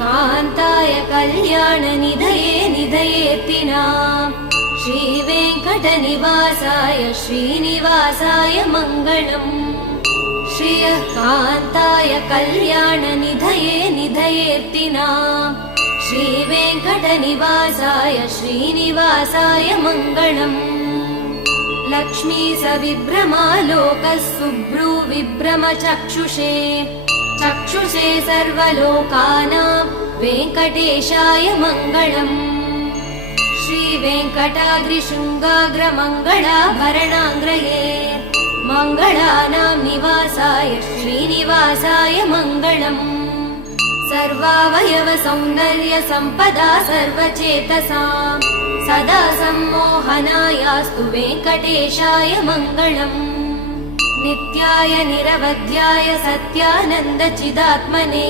कान्ताय कल्याणनिधये निधयेऽर्तिनाम् श्रीवेङ्कटनिवासाय श्रीनिवासाय मङ्गलम् श्रियः कान्ताय कल्याणनिधये निधयेऽर्तिनाम् श्रीवेङ्कटनिवासाय श्रीनिवासाय मङ्गलम् लक्ष्मी सविभ्रमालोकः सुभ्रूविभ्रमचक्षुषे चक्षुषे सर्वलोकानां वेङ्कटेशाय मङ्गलम् श्रीवेङ्कटाद्रिशृङ्गाग्रमङ्गलाभरणाङ्ग्रये मङ्गलानां निवासाय श्रीनिवासाय मङ्गलम् सर्वावयवसौन्दर्यसम्पदा सर्वचेतसां सदा सम्मोहनायास्तु वेङ्कटेशाय मङ्गलम् नित्याय निरवध्याय सत्यानन्दचिदात्मने